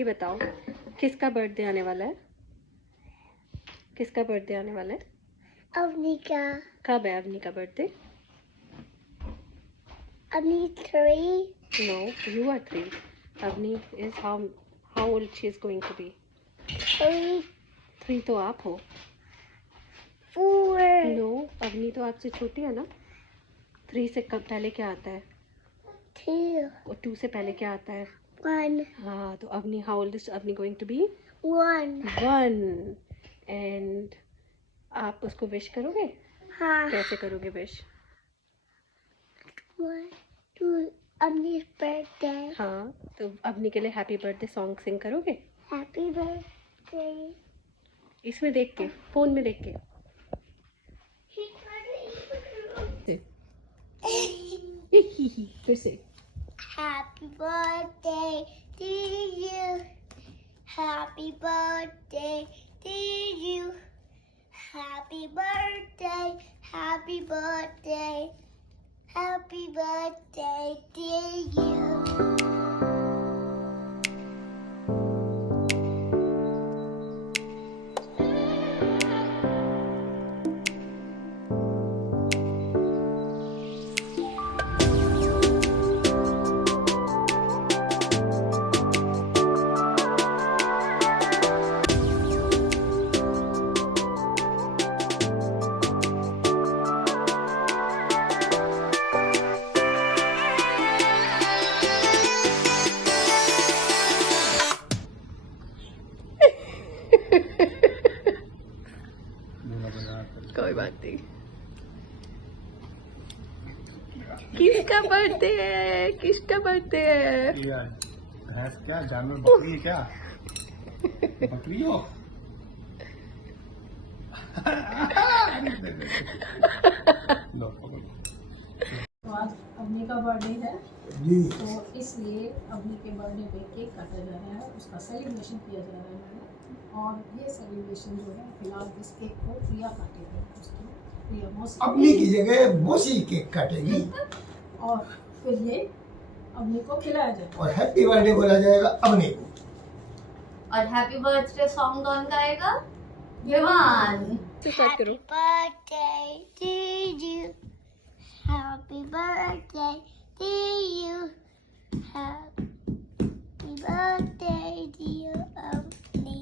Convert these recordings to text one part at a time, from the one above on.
ये बताओ किसका बर्थडे आने वाला है? किसका बर्थडे आने वाला है? अवनी का। कब है अवनी का birthday? Avani 3. No, you are 3. Avni is how old she is going to be? 3. 3 तो आप हो. 4. No, अवनी तो आपसे छोटी है ना. 3 से कब पहले क्या आता है? 2. और 2 से पहले क्या आता है? 1. हाँ, तो Avani how old is Avni going to be? 1. 1. And आप उसको विश करोगे? हाँ. कैसे करोगे विश? 1, 2. अवनी's birthday. हाँ, तो अवनी के लिए हैप्पी बर्थडे सॉन्ग सिंग करोगे? Happy birthday. इसमें देख के, फोन में देख के. फिर से. Happy birthday to you. Happy birthday to you. Happy birthday. Happy birthday. Happy birthday to you. कोई बात नहीं. किसका बर्थडे है? किसका बर्थडे है? भैंस क्या जानवर बकरी है क्या? बकरी हो? लो, तो आज अवनी का बर्थडे है जी। तो इसलिए अवनी के बर्थडे पे केक काटा जा रहा है, उसका सेलिब्रेशन किया जा रहा है. और ये सेलिब्रेशन जो है फिलहाल इस केक को प्रिया काटेगी, उसकी प्रिया मौसी अपनी की जगह मौसी केक काटेगी और फिर ये अवनी को खिलाया जाएगा. और हैप्पी बर्थडे बोला जाएगा अपने को. और हैप्पी बर्थडे सॉन्ग कौन गाएगा? Vivaan. Happy birthday to you. Happy birthday to you. Happy birthday dear Avni.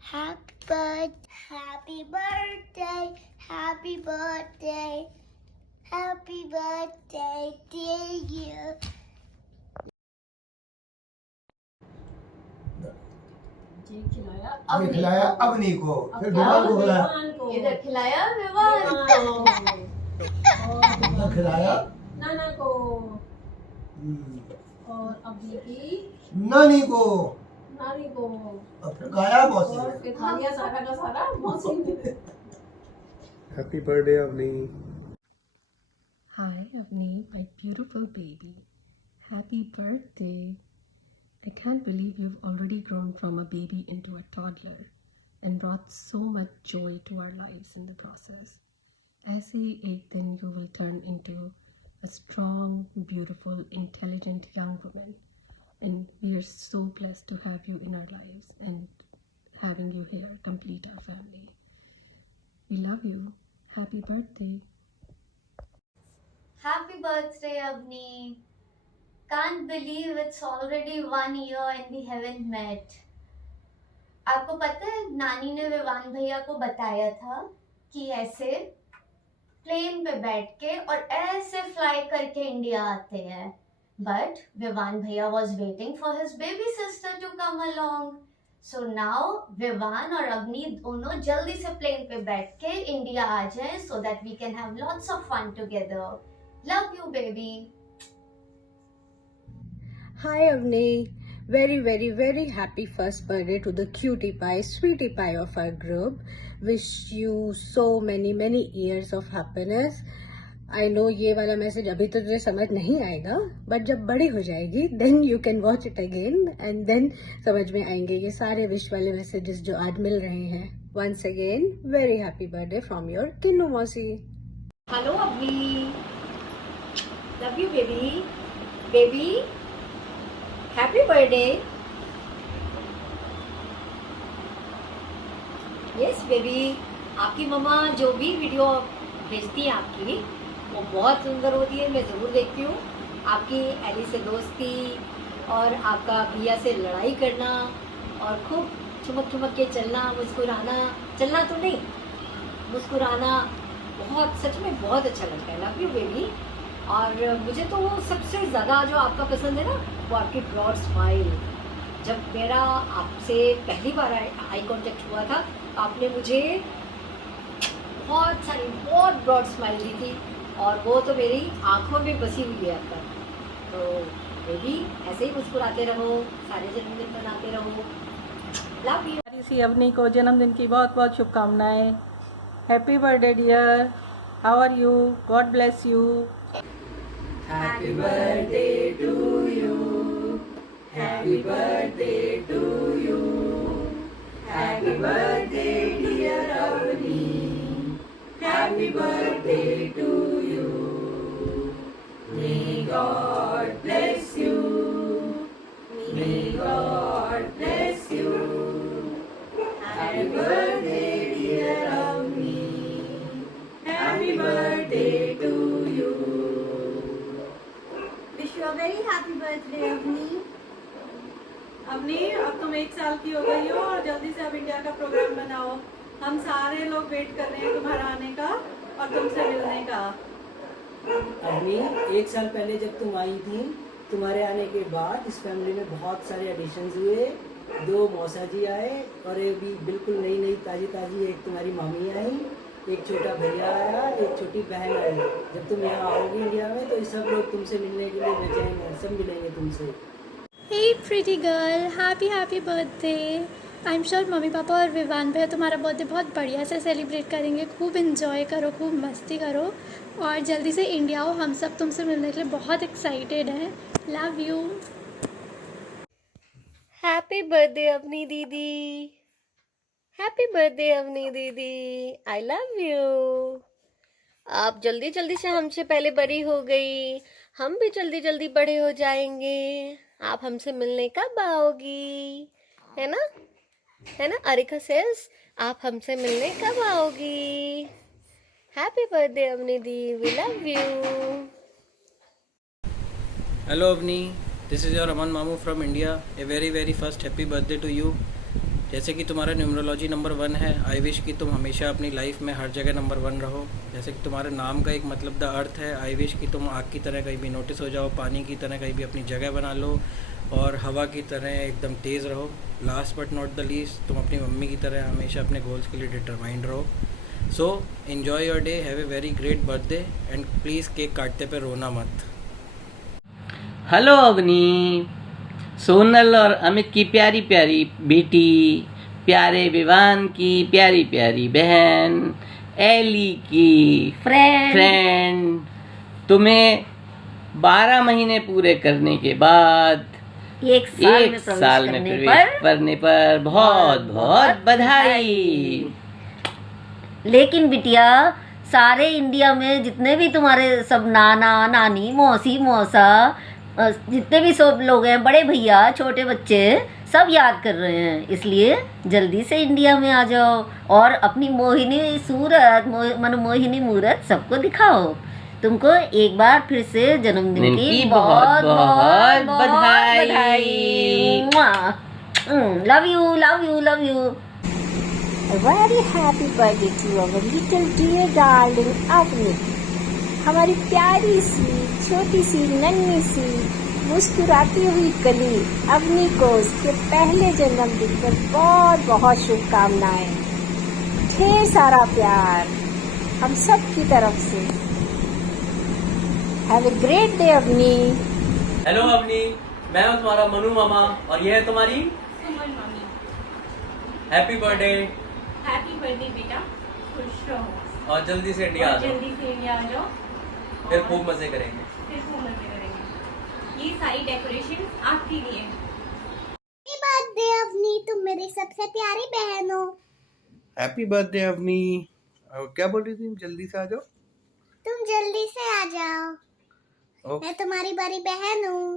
Happy birthday. Happy birthday. Happy birthday. Happy birthday to you. ये खिलाया ये खिलाया अपनी को, फिर अवनी विवान को खिलाया. विवान को. इधर खिलाया विवान. इधर खिलाया नाना को और अवनी की नानी को नानी को और फिर गाया मौसी. और फिर थालिया सारा का सारा मौसी ने. हैप्पी बर्थडे अपनी. Hi Avni, my beautiful baby. Happy birthday. I can't believe you've already grown from a baby into a toddler and brought so much joy to our lives in the process. ऐसे ही एक दिन you will turn into a strong, beautiful, intelligent young woman. And we are so blessed to have you in our lives and having you here complete our family. We love you. Happy birthday. Happy birthday Avni. Can't believe it's already 1 year and we haven't met. आपको पता है नानी ने विवान भैया को बताया था कि ऐसे प्लेन पे बैठ के और ऐसे फ्लाई करके इंडिया आते हैं. But विवान भैया was waiting for his baby sister to come along. So now Vivaan और अवनी दोनों जल्दी से प्लेन पे बैठ के इंडिया आ जाएं so that we can have lots of fun together. Love you baby. Hi Avni, very happy first birthday to the cutie pie, sweetie pie of our group. Wish you so many years of happiness. I know ये वाला message अभी तो तुझे समझ नहीं आएगा, but जब बड़ी हो जाएगी then you can watch it again and then समझ में आएंगे ये सारे विश वाले मैसेजेस जो आज मिल रहे हैं. Once again, very happy birthday from your Kinnu Mausi. Hello Avni. Love you baby. Baby. Happy birthday. Yes baby, आपकी मम्मा जो भी वीडियो भेजती है आपकी, वो बहुत सुंदर होती है, मैं ज़रूर देखती हूँ। आपकी एली से दोस्ती और आपका भैया से लड़ाई करना और खूब चुमक चुमक के चलना, मुस्कुराना, चलना तो नहीं, मुस्कुराना, बहुत सच में बहुत अच्छा लगता है। Love you baby. और मुझे तो वो सबसे ज़्यादा जो आपका पसंद है ना, वो आपकी ब्रॉड स्माइल। जब मेरा आपसे पहली बार आई कांटेक्ट हुआ था, आपने मुझे बहुत ब्रॉड स्माइल दी थी और वो तो मेरी आंखों में बसी हुई है अब तक। तो बेबी ऐसे ही मुस्कुराते रहो, सारे जन्मदिन मनाते रहो। Love you. हमारी सी अवनी को जन्मदिन की बहुत बहुत शुभकामनाएं। Happy birthday dear, how are you, God bless you. Wish you a very happy birthday Avni. Avni, अब तुम 1 साल की हो गई हो और जल्दी से अब इंडिया का प्रोग्राम बनाओ। हम सारे लोग वेट कर रहे हैं तुम्हारा आने का और तुमसे मिलने का। अवनी, 1 साल पहले जब तुम आई थी, तुम्हारे आने के बाद इस फैमिली में बहुत सारे एडिशंस हुए। 2 मौसा जी आए और एक भी बिल्कुल नई नई ताजी ताजी एक तुम्हारी मामी आई, एक छोटा भैया आया, एक छोटी बहन आई। जब तुम यहाँ आओगी इंडिया में तो ये सब लोग तुमसे मिलने के लिए बेचैन हैं, सब मिलेंगे तुमसे। Hey pretty girl, happy birthday। I am sure mummy papa और विवान भैया तुम्हारा बर्थडे बहुत बढ़िया से सेलिब्रेट करेंगे। खूब इन्जॉय करो, खूब मस्ती करो और जल्दी से इंडिया आओ। हम सब तुमसे मिलने के लिए बहुत एक्साइटेड हैं। Love you. हैप्पी बर्थडे अपनी दीदी, हैप्पी बर्थडे अपनी दीदी, आई लव यू। आप जल्दी जल्दी से हमसे पहले बड़ी हो गई, हम भी जल्दी जल्दी बड़े हो जाएंगे। आप हमसे मिलने कब आओगी, है ना, है ना। अरिका सेल्स, आप हमसे मिलने कब आओगी। हैप्पी बर्थडे अपनी दी, we love you. Hello Avani, this is your Aman मामू from India. A very very first happy birthday to you. जैसे कि तुम्हारा न्यूमरोलॉजी नंबर 1 है, आई विश कि तुम हमेशा अपनी लाइफ में हर जगह नंबर 1 रहो। जैसे कि तुम्हारे नाम का एक मतलब द अर्थ है, आई विश कि तुम आग की तरह कहीं भी नोटिस हो जाओ, पानी की तरह कहीं भी अपनी जगह बना लो और हवा की तरह एकदम तेज़ रहो। Last but not the least, तुम अपनी मम्मी की तरह हमेशा अपने गोल्स के लिए डिटरमाइंड रहो। So enjoy your day, have a very great birthday and please cake काटते पे रोना मत। हेलो अवनी, सोनल और अमित की प्यारी प्यारी बेटी, प्यारे विवान की प्यारी प्यारी बहन, एली की फ्रेंड, तुम्हें 12 महीने पूरे करने के बाद 1 साल में प्रवेश करने पर बहुत बहुत बधाई। लेकिन बिटिया, सारे इंडिया में जितने भी तुम्हारे सब नाना नानी मौसी मौसा जितने भी सब लोग हैं, बड़े भैया छोटे बच्चे सब याद कर रहे हैं। इसलिए जल्दी से इंडिया में आ जाओ और अपनी मोहिनी सूरत मनमोहिनी मूरत सबको दिखाओ। तुमको एक बार फिर से जन्मदिन की बहुत बहुत बधाई। Love you love you love you. A very happy birthday to our little dear darling Avni। हमारी प्यारी सी छोटी सी नन्ही सी मुस्कुराती हुई कली अवनी को उसके पहले जन्मदिन पर बहुत बहुत शुभकामनाएं। ढेर सारा प्यार हम सब की तरफ से। Have a great day Avni. Hello Avni, मैं हूँ तुम्हारा मनु मामा और ये है तुम्हारी हैप्पी बर्थडे। हैप्पी बर्थडे बेटा, खुश रहो और जल्दी से इंडिया आ जाओ, जल्दी से इंडिया आ जाओ, फिर खूब मजे करेंगे। फिर खूब मजे करेंगे। ये सारी डेकोरेशन आपके लिए है। हैप्पी बर्थडे अवनी, तुम मेरी सबसे प्यारी बहन हो। Happy birthday Avni. क्या बोल रही थी, जल्दी से आ जाओ। तुम जल्दी से आ जाओ, ओके, मैं तुम्हारी बड़ी बहन हूँ।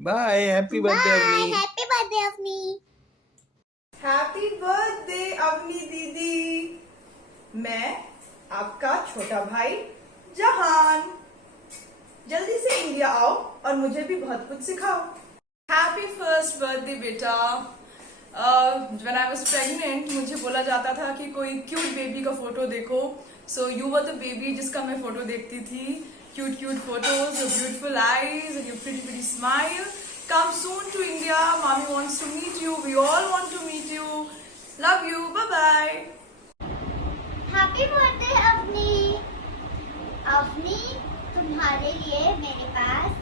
Bye. Happy birthday Avni. Happy birthday Avni. Happy birthday Avni दीदी। मैं आपका छोटा भाई जहान। जल्दी से इंडिया आओ और मुझे भी बहुत कुछ सिखाओ। हैप्पी फर्स्ट बर्थडे बेटा। व्हेन आई वाज प्रेग्नेंट मुझे बोला जाता था कि कोई क्यूट बेबी का फोटो देखो, so you were the baby जिसका मैं फोटो देखती थी। Cute cute photos, your beautiful eyes and your pretty smile. Come soon to India. Mommy wants to meet you. We all want to meet you. Love you. Bye bye. Happy birthday Avni. Avni, तुम्हारे लिए मेरे पास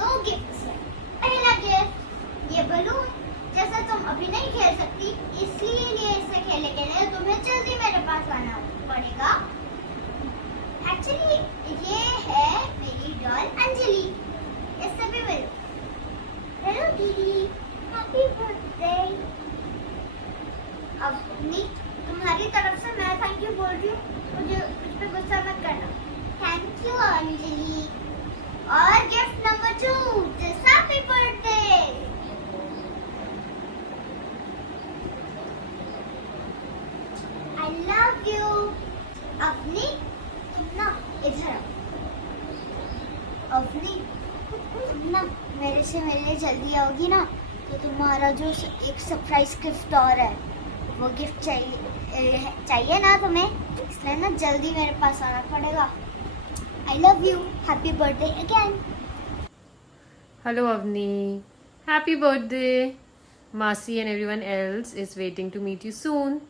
2 gifts हैं। पहला gift ये balloon, जैसा तुम अभी नहीं खेल सकती इसलिए इससे खेलने के लिए तुम्हें जल्दी मेरे पास आना पड़ेगा। एक्चुअली ये है मेरी डॉल अंजलि, इससे भी मिलो। हेलो दीदी, हैप्पी बर्थडे। अवनी, तुम्हारी तरफ से मैं थैंक यू बोल रही हूँ, मुझे उस पर गुस्सा मत करना। Thank you Anjali. और gift number 2, just happy birthday. I love you. Avani, तुम ना इधर आओ। अवनी, तुम ना मेरे से मिलने जल्दी आओगी ना, तो तुम्हारा जो एक सरप्राइज गिफ्ट और है वो गिफ्ट चाहिए ना तुम्हें, इसलिए ना जल्दी मेरे पास आना पड़ेगा। I love you. Happy birthday again. Hello Avani, happy birthday. मासी and everyone else is waiting to meet you soon.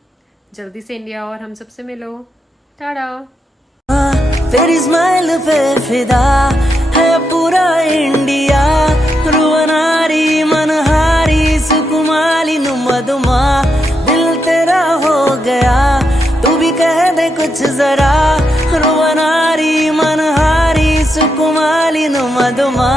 जल्दी से इंडिया और हम सबसे मिलो। टाटा। तेरी स्माइल पे फिदा है पूरा इंडिया, रुवनारी मनहारी सुकुमारी नुमदुमा, दिल तेरा हो गया तू भी कह दे कुछ जरा, रुवनारी मनहारी सुकुमारी नुमदुमा।